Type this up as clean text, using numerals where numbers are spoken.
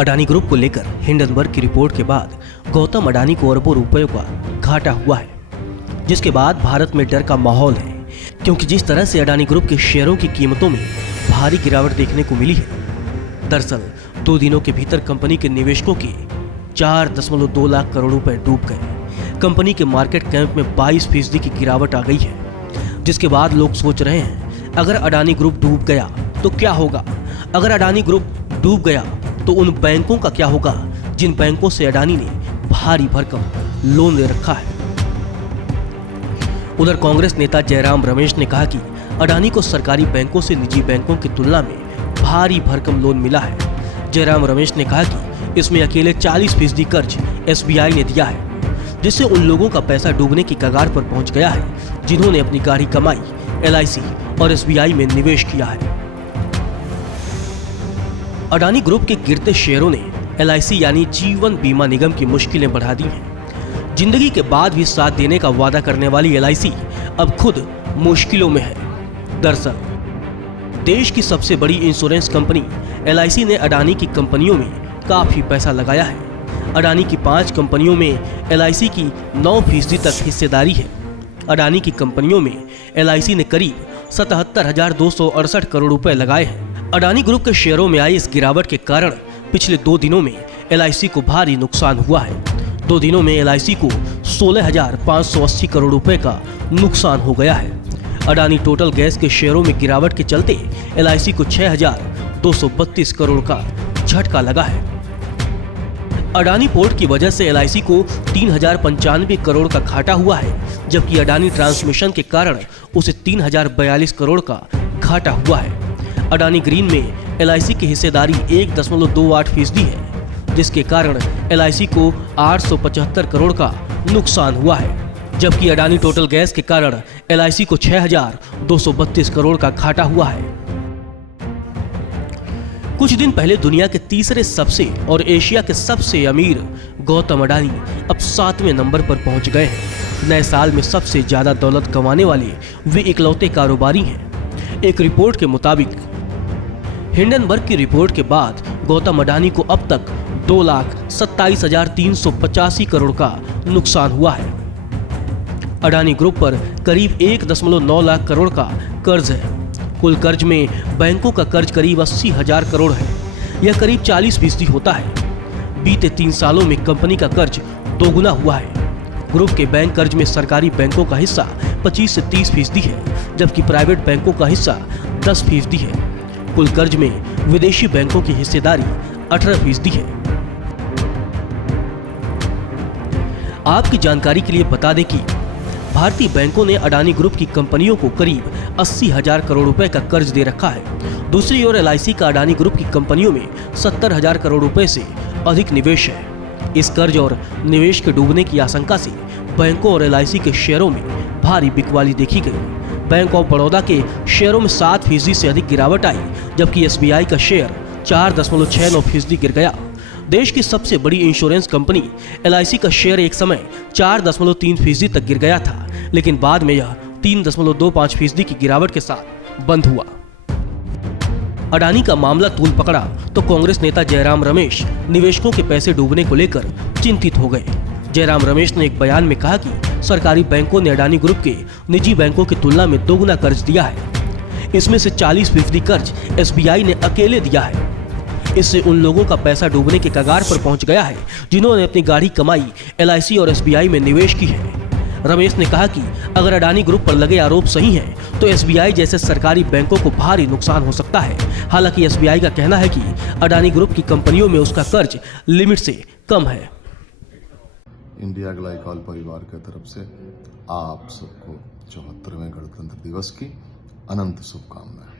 Adani group को लेकर Hindenburg की रिपोर्ट के बाद गौतम अडानी को अरबों रुपयों का घाटा हुआ है, जिसके बाद भारत में डर का माहौल है, क्योंकि जिस तरह से अडानी ग्रुप के शेयरों की कीमतों में भारी गिरावट देखने को मिली है। दरअसल 2 दिनों के भीतर कंपनी के निवेशकों के 4.2 लाख करोड़ रुपए डूब गए। कंपनी के मार्केट कैप में 22% की गिरावट आ गई है, जिसके बाद लोग सोच रहे हैं अगर अडानी ग्रुप डूब गया तो क्या होगा। अगर अडानी ग्रुप डूब गया तो उन बैंकों का क्या होगा जिन बैंकों से अडानी ने भारी भरकम लोन ले रखा है। उधर कांग्रेस नेता जयराम रमेश ने कहा कि अडानी को सरकारी बैंकों से निजी बैंकों की तुलना में भारी भरकम लोन मिला है। जयराम रमेश ने कहा कि इसमें अकेले 40% कर्ज एसबीआई ने दिया है, जिससे उन लोगों का पैसा डूबने की कगार पर पहुंच गया है जिन्होंने अपनी गाढ़ी कमाई एलआईसी और एसबीआई में निवेश किया है। अडानी ग्रुप के गिरते शेयरों ने एलआईसी यानी जीवन बीमा निगम की मुश्किलें बढ़ा दी हैं। जिंदगी के बाद भी साथ देने का वादा करने वाली एलआईसी अब खुद मुश्किलों में है। दरअसल देश की सबसे बड़ी इंश्योरेंस कंपनी एलआईसी ने अडानी की कंपनियों में काफी पैसा लगाया है। अडानी की 5 कंपनियों में एलआईसी की 9% तक हिस्सेदारी है। अडानी की कंपनियों में एलआईसी ने करीब 77,268 करोड़ रुपए लगाए हैं। अडानी ग्रुप के शेयरों में आई इस गिरावट के कारण पिछले 2 दिनों में एलआईसी को भारी नुकसान हुआ है। 2 दिनों में एलआईसी को 16,580 करोड़ रुपए का नुकसान हो गया है। अडानी टोटल गैस के शेयरों में गिरावट के चलते एलआईसी को 6,232 करोड़ का झटका लगा है। अडानी पोर्ट की वजह से एलआईसी को 3,095 करोड़ का घाटा हुआ है, जबकि अडानी ट्रांसमिशन के कारण उसे 3,042 करोड़ का घाटा हुआ है। अडानी ग्रीन में एलआईसी की हिस्सेदारी 1.28% है, जिसके कारण एलआईसी को 875 करोड़ का नुकसान हुआ है, जबकि अडानी टोटल गैस के कारण एलआईसी को 6,232 करोड़ का घाटा हुआ है। कुछ दिन पहले दुनिया के तीसरे सबसे और एशिया के सबसे अमीर गौतम अडानी अब 7वें नंबर पर पहुंच गए हैं। नए साल में सबसे ज्यादा दौलत कमाने वाले वे इकलौते कारोबारी हैं। एक रिपोर्ट के मुताबिक हिंडनबर्ग की रिपोर्ट के बाद गौतम अडानी को अब तक 2,27,385 करोड़ का नुकसान हुआ है। अडानी ग्रुप पर करीब 1.9 लाख करोड़ का कर्ज है। कुल कर्ज में बैंकों का कर्ज करीब 80,000 करोड़ है। यह करीब 40% होता है। बीते 3 सालों में कंपनी का कर्ज दोगुना हुआ है। ग्रुप के बैंक कर्ज में सरकारी बैंकों का हिस्सा 25 से 30% है, जबकि प्राइवेट बैंकों का हिस्सा 10% है। कुल कर्ज में विदेशी बैंकों की हिस्सेदारी 18% है। आपकी जानकारी के लिए बता दें कि भारतीय बैंकों ने अडानी ग्रुप की कंपनियों को करीब 80,000 करोड़ रुपए का कर्ज दे रखा है। दूसरी ओर एलआईसी का अडानी ग्रुप की कंपनियों में 70,000 करोड़ रुपए से अधिक निवेश है। इस कर्ज और निवेश के डूबने की आशंका से बैंकों और एलआईसी के शेयरों में भारी बिकवाली देखी गई। बैंक ऑफ बड़ौदा के शेयरों में 7% से अधिक गिरावट आई, जबकि एसबीआई का शेयर 4.69% गिर गया। देश की सबसे बड़ी इंश्योरेंस कंपनी एलआईसी का शेयर एक समय 4.3% तक गिर गया था, लेकिन बाद में यह 3.25% की गिरावट के साथ बंद हुआ। अडानी का मामला तूल पकड़ा तो कांग्रेस नेता जयराम रमेश निवेशकों के पैसे डूबने को लेकर चिंतित हो गए। जयराम रमेश ने एक बयान में कहा कि सरकारी बैंकों ने अडानी ग्रुप के निजी बैंकों की तुलना में दोगुना कर्ज दिया है। इसमें से 40% कर्ज एसबीआई ने अकेले दिया है। इससे उन लोगों का पैसा डूबने के कगार पर पहुंच गया है जिन्होंने अपनी गाढ़ी कमाई एलआईसी और एसबीआई में निवेश की है। रमेश ने कहा कि अगर अडानी ग्रुप पर लगे आरोप सही हैं, तो एसबीआई जैसे सरकारी बैंकों को भारी नुकसान हो सकता है। हालांकि एसबीआई का कहना है कि अडानी ग्रुप की कंपनियों में उसका कर्ज लिमिट से कम है। इंडिया ग्लाइकॉल परिवार की तरफ से आप सबको 74वें गणतंत्र दिवस की अनंत शुभकामनाएं।